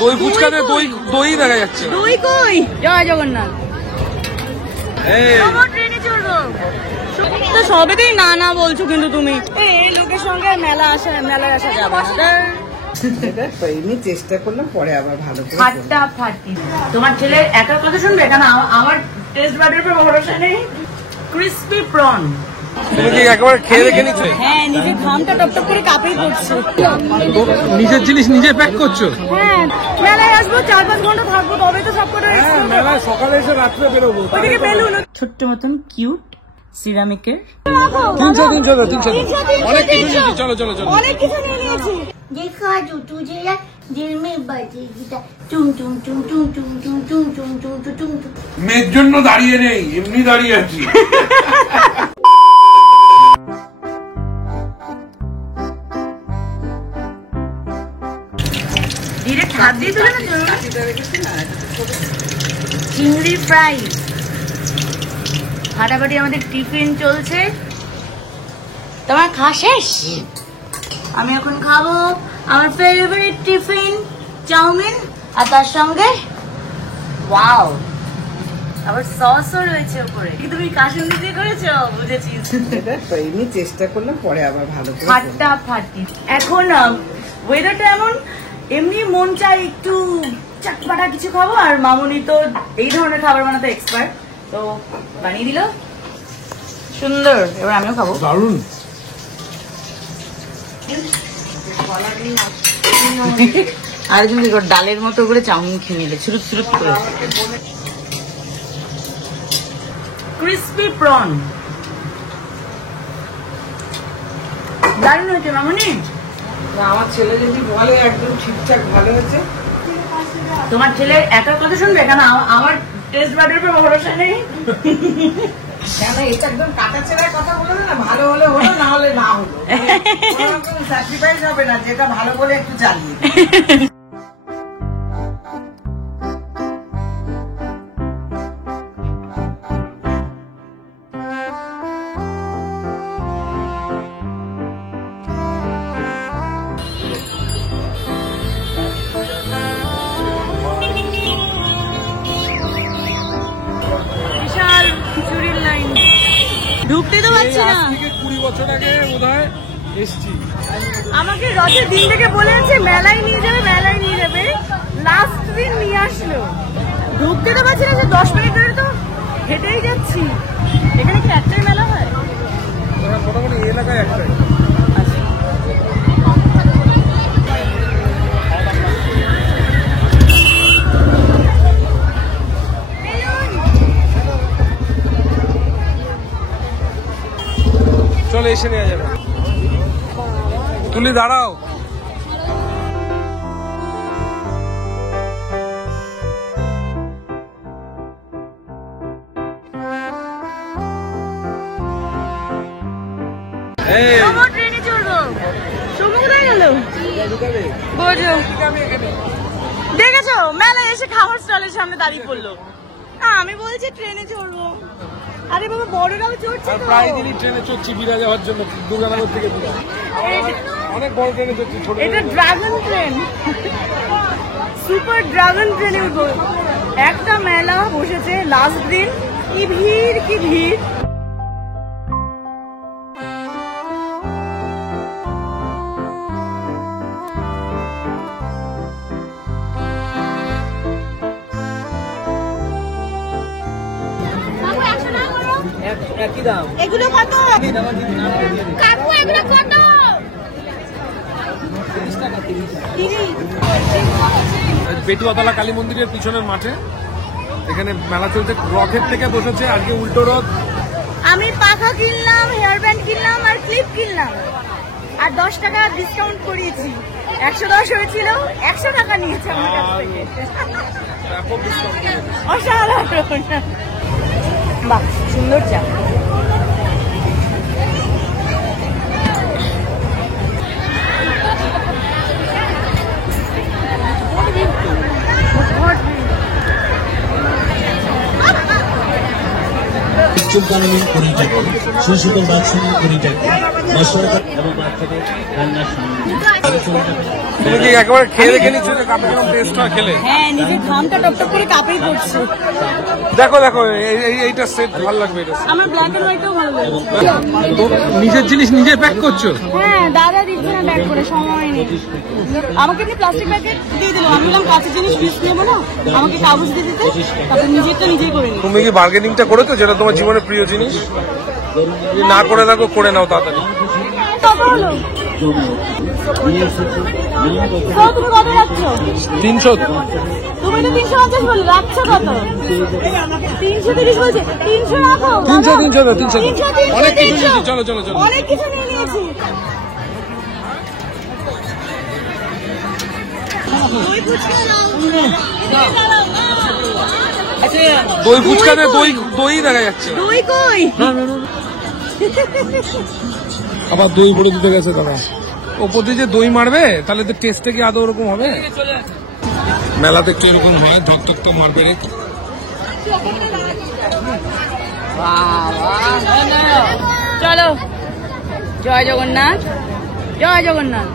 দই ফুচকাতে দই দেখা যাচ্ছে। দই কই? জয় জগন্নাথ। ট্রেনে চড়বো তো সবেতেই না না বলছো কিন্তু তুমি। এই লোকের সঙ্গে মেলায় আসা যাবে না। চেষ্টা করলাম পরে আবার ভালো করে ফাটাফাটি। তোমার ছেলে একার কথা শুনবে কেন? আমার টেস্ট বাডের উপর ভরসা নেই। ক্রিসপি প্রন তুমি কি একবার খেয়ে দেখে নিচ্ছ? হ্যাঁ, নিজের ঘামটা টপটপ করে কাঁপেই পড়ছে। নিজের জিনিস নিজে প্যাক করছো? হ্যাঁ, মেলায় আসবো 4-5 ঘন্টা থাকবো, তবে তো সব করে মেলায় সকালে এসে রাত্রে বেরোবো। ওইদিকে বেলুন ছোট্ট মতন কিউট সিরামিকের 300 অনেক কিছু। চলো অনেক কিছু নিয়ে নিয়েছি। देखा जो तुझे यार दिल में बजेगी टुम टुम टुम टुम टुम टुम टुम टुम टुम टुम टुम टुम। মেয়ের জন্য দাঁড়িয়ে নেই, এমনি দাঁড়িয়ে আছি। ডিরেক্ট হাত দিয়ে তুলে না চিংড়ি ফ্রাই। ফাটাফাটি আমাদের টিফিন চলছে। তোমার খাওয়া শেষ? আমি এখন খাবো আমার ফেভারিট টিফিন চাউমিন, আর তার সঙ্গে ওয়াও আবার সসও রয়েছে উপরে। তুমি কাশুন্দি দিয়ে করেছো? বুঝেছি। চেষ্টা করলাম পরে আবার ভালো করে ফাটাফাটি। এখন ওয়েদারটা এমন, এমনি মন চাই একটু চটপাটা কিছু খাবো, আর মামুনি তো এই ধরনের খাবার বানাতে এক্সপার্ট, তো বানিয়ে দিল সুন্দর। এবার আমিও খাবো। দারুন। আরেকজন কি করে ডালের মতো করে চাউমিন খেয়ে নিলে ছুরুত ছুরুত করে। ক্রিসপি প্রন দারুণ হয়েছে মামুনি। আমার ছেলে যদি বলে একদম ঠিকঠাক ভালো হয়েছে। তোমার ছেলে একার কথা শুনবে কেন? আমার টেস্ট বাডের উপর ভরসা নেই। কেন এটা একদম কাটা ছেড়ার কথা বলে না, ভালো হলে হলো, না হলে না হলো, স্যাক্রিফাইস হবে না, যেটা ভালো বলে একটু চালিয়ে। বিশাল খিচুড়ির লাইন, ঢুকতে তো পারছি না। 20 বছর আগে বোধহয় এসছি। আমাকে রথের দিন থেকে বলেছে মেলায় নিয়ে যাবে, লাস্ট দিন নিয়ে আসলো। ঢুকতে তো পারছি না, 10 মিনিট ধরে তো হেঁটেই যাচ্ছি। এখানে কি একটাই মেলা হয়? মোটামুটি এলাকায় একটাই। চলে এসে নেওয়া যাবে। তুলি দাঁড়াও। ট্রেনে চড়বো। সমু কোথায় গেল? বোঝো দেখেছো মেলায় এসে খাবার স্টলের সামনে দাঁড়িয়ে পড়লো। আমি বলছি ট্রেনে চড়বো। আরে বাবা, বড়রাও চড়ছে তো। প্রায় দিনই ট্রেনে চড়ছি বিরা যাওয়ার জন্য, দুর্গানগর থেকে বিরা। অনেক বড় ট্রেনে চড়ছি। এটা ড্রাগন ট্রেন, সুপার ড্রাগন ট্রেনে উঠবো। একটা মেলা বসেছে লাস্ট দিন, কি ভিড় কি ভিড়। একই দাম। এগুলো কত কাকু? এগুলো কত? পেটুয়াতলা কালী মন্দিরের পিছনের মাঠে এখানে মেলা চলছে। রথের থেকে বসেছে আজকে উল্টো রথ। আমি পাখা কিনলাম, হেয়ার ব্যান্ড কিনলাম, আর ক্লিপ কিনলাম, আর 10 টাকা ডিসকাউন্ট করিয়েছি। 110 হয়েছিল, 100 টাকা নিয়েছে আমার কাছ থেকে। অসাধারণ। বাহ, সুন্দর চা। চুলকানি 20 টাকা, শিশুদের বাথরুমে 20 টাকা, মশলা এবং বাচ্চাদের রান্নার সামগ্রী 40 টাকা। তুমি কি একেবারে খেয়ে দেখে নিচ্ছ যে কাপে কেমন টেস্ট হয় খেলে? হ্যাঁ, নিজের ঘামটা টপটপ করে কাপেই পড়ছে। দেখো দেখো এইটা সেট ভালো লাগবে। এটা আমার ব্ল্যাক এন্ড হোয়াইটও ভালো লাগে। তো নিজের জিনিস নিজে প্যাক করছো? হ্যাঁ, দাদা দিচ্ছে না ব্যাগ করে, সময় নেই। আমাকে এমনি প্লাস্টিক ব্যাগে দিয়ে দিল, আমি বললাম কাঁচের জিনিস পিস নেবো না, আমাকে কাগজ দিয়ে দিতে, তারপর নিজেরটা নিজেই করে নিই। তুমি কি বার্গেনিংটা করেছো যেটা তোমার জীবনের প্রিয় জিনিস? যদি না করে থাকো করে নাও তাড়াতাড়ি। কত হলো? তো তুমি কত রাখছ? 300। তুমি তো 350 বলে রাখছো কত? 330 বলছে। 300 রাখো। 300 অনেক কিছু নিয়েছি। চলো চলো চলো, অনেক কিছু নিয়ে নিয়েছি। দই ফুচকাতে দই দেখা যাচ্ছে। দই কই? আবার দই ভরে দিতে গেছে দাদা। ওপর দিয়ে যে দই মারবে তাহলে তো টেস্টটা কি আদৌ ওরকম হবে? মেলাতে একটু এরকম হয়, ধক তো মারবে রে। চলো, জয় জগন্নাথ, জয় জগন্নাথ।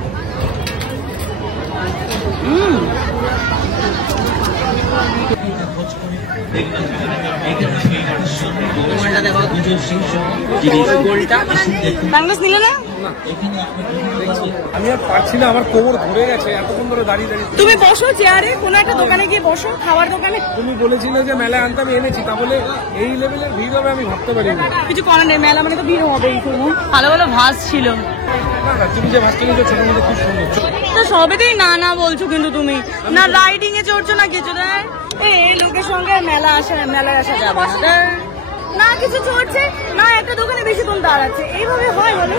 বাংলাদেশ নিল না? আমি আর পারছি না, আমার কোমর ধরে গেছে এতক্ষণ ধরে দাঁড়িয়ে দাঁড়িয়ে। তুমি বসো চেয়ারে, কোনো একটা দোকানে গিয়ে বসো, খাবার দোকানে। তুমি বলেছিলে যে মেলায় আনতে, আমি এনেছি, তাহলে এই লেভেলের ভিড় হবে আমি ভাবতে পারিনি। কিছু করার নেই, মেলা মানে তো ভিড় হবেই। ভালো ভালো ভাস ছিল। না না, তুমি যে ভাসতে নিয়েছো ছোট মধ্যে খুব সুন্দর। তো সবেতেই না না বলছো, কিন্তু তুমি না রাইডিং এ চড়ছো না কিছু। দেখ এই লোকের সঙ্গে মেলায় আসা যাবে না। না কিছু চড়ছে না, একটা দোকানে বেশিক্ষণ দাঁড়াচ্ছে। এইভাবে হয় বলে?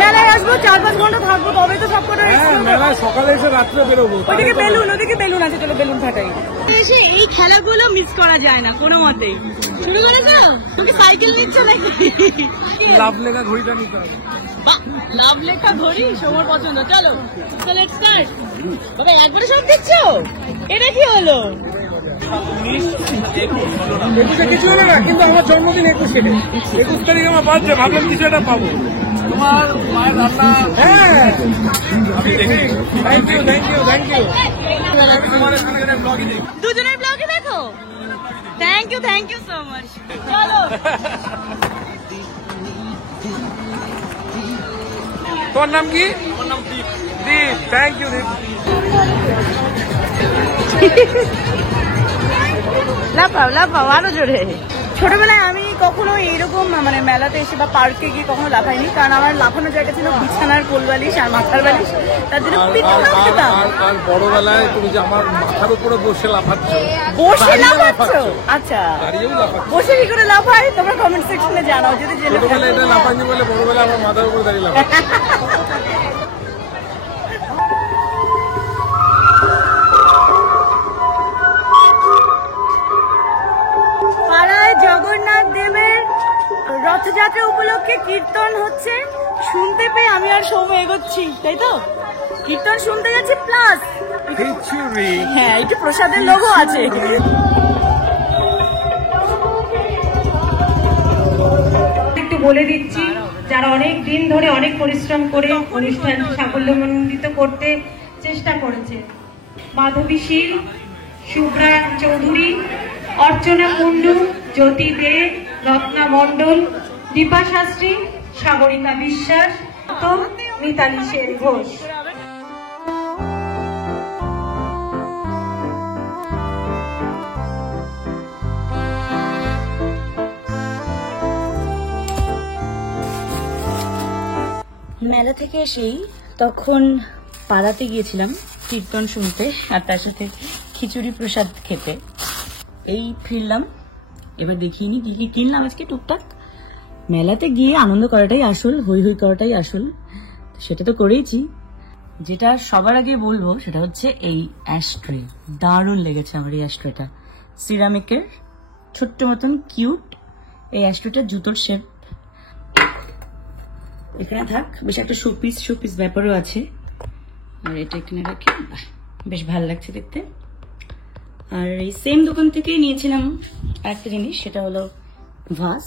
মেলায় আসবো 4-5 ঘন্টা থাকবো, তবে তো সব কটা মেলায় সকালে এসে রাত্রে বেরোবো। ওদিকে বেলুন আছে, চলো বেলুন ফাটাই। এসে এই খেলাগুলো মিস করা যায় না কোনো মতেই। শুরু করেছো? তুমি সাইকেল নিচ্ছ নাকি? লাভ লেখা ঘড়িটা নিতে হবে। লাভ লেখা ঘড়ি সময় পছন্দ। চলো লেটস স্টার্ট। বাবা একবারে সব দিচ্ছ? এটা কি হলো? 21 কিছু হলো না, কিন্তু আমার জন্মদিন 21 তারিখ আমার বার্থডে, ভাবলাম কিছু একটা পাবো। তোমার মায়ের রান্না। হ্যাঁ, থ্যাংক ইউ। দুজনের ব্লগে দেখো। Thank you so much. চলো। তোর নাম কি? দীপ। থ্যাংক ইউ দীপ। লাফাও আরো জোরে। ছোটবেলায় আমি কখনো এইরকম মানে মেলাতে এসে বা পার্কে গিয়ে কখনো লাফাইনি, কারণ আমার লাফানোর জায়গা ছিল বিছানার কোল বালিশ আর মাথার বালিশ, তার জন্য পিছন খেতাম। আর বড়বেলায় তুমি যে আমার মাথার উপরে বসে লাফাচ্ছ। বসে লাফাচ্ছ? আচ্ছা, দাঁড়িয়েও লাফাচ্ছ। বসে কি করে লাফাই তোমরা কমেন্ট সেকশনে জানাও যদি জেনে থাকো। ছোটবেলায় এটা লাফাইনি বলে বড়বেলায় আমার মাথার উপরে দাঁড়িয়ে লাফাচ্ছ। পাড়ায় জগন্নাথ দেবের রথযাত্রা উপলক্ষে কীর্তন হচ্ছে, শুনতে পেয়ে আমি আর সৌম্য এগোচ্ছি, তাই তো? কীর্তন শুনতে গেছি, প্লাস হ্যাঁ একটু প্রসাদের লোভও আছে। একটু বলে দিচ্ছি, যারা অনেক দিন ধরে অনেক পরিশ্রম করে অনুষ্ঠানটি সাফল্যমণ্ডিত করতে চেষ্টা করেছে: মাধবী শীল, শুভ্রা চৌধুরী, অর্চনা কুণ্ডু, জ্যোতি দে, রত্না মণ্ডল, দীপা শাস্ত্রী, সাগরিকা বিশ্বাস, মিতালি সেন ঘোষ। মেলা থেকে এসেই তখন পাড়াতে গিয়েছিলাম কীর্তন শুনতে আর তার সাথে খিচুড়ি প্রসাদ খেতে। এই ফিরলাম, এবার দেখিয়ে নি কি কি কিনলাম আজকে টুকটাক। মেলাতে গিয়ে আনন্দ করাটাই আসল, হই হই করাটাই আসল, সেটা তো করেইছি। যেটা সবার আগে বলবো সেটা হচ্ছে এই অ্যাশট্রে। দারুণ লেগেছে আমার এই অ্যাশট্রেটা, সিরামিকের ছোট্ট মতন কিউট। এই অ্যাশট্রেটা জুতোর শেপ, এখানে থাক। বেশ একটা শোপিস ব্যাপারও আছে। আর এটা এখানে রাখি, বেশ ভালো লাগছে দেখতে। আর এই সেম দোকান থেকেই নিয়েছিলাম একটা জিনিস, সেটা হলো ভাস।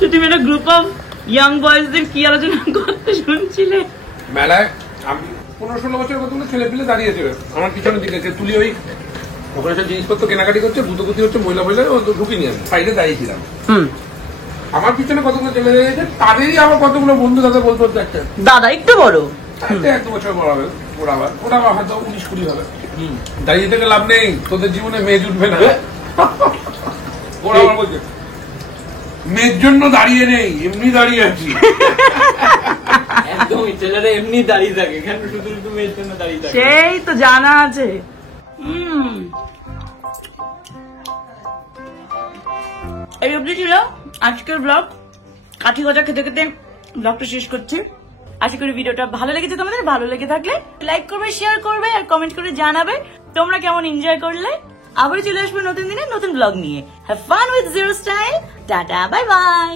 তো তুমি একটা গ্রুপ অফ ইয়াং বয়েজদের কি আলোচনা করতে শুনছিলে? মেলায় আমি 15-16 বছর কতগুলো ছেলে পেলে দাঁড়িয়েছিল আমার পিছনের দিকে, তুলি ওই ওখানে সব জিনিসপত্র কেনাকাটি করছে, গুতোগুতি হচ্ছে, মহিলা ঢুকিনি আমি সাইডে দাঁড়িয়েছিলাম। আমার পিছনে কতগুলো ছেলে দাঁড়িয়েছে, তাদেরই আবার কতগুলো বন্ধু দাদা বলতে হচ্ছে একটা দাদা একটু বড়, 1-2 বছর বড় হবে, ওরা আবার হয়তো 19-20 হবে। দাঁড়িয়ে থেকে লাভ নেই, তোদের জীবনে মেয়ে জুটবে না। ওরা আবার বলছে মেয়ের জন্য দাঁড়িয়ে নেই, এমনি দাঁড়িয়ে আছি। একদমই ছেলেরা এমনি দাঁড়িয়ে থাকে, কেন শুধু শুধু মেয়ের জন্য দাঁড়িয়ে থাকে? সেই তো জানা আছে। এই অবধি ছিল আজকের ব্লগ। কাঠি গজা খেতে খেতে ব্লগটা শেষ করছি। আশা করি ভিডিওটা ভালো লেগেছে তোমাদের। ভালো লেগে থাকলে লাইক করবে, শেয়ার করবে আর কমেন্ট করে জানাবে তোমরা কেমন এনজয় করলে। আবার চলে আসবে নতুন দিনে নতুন ব্লগ নিয়ে। Have fun with zero style. Tata, bye bye.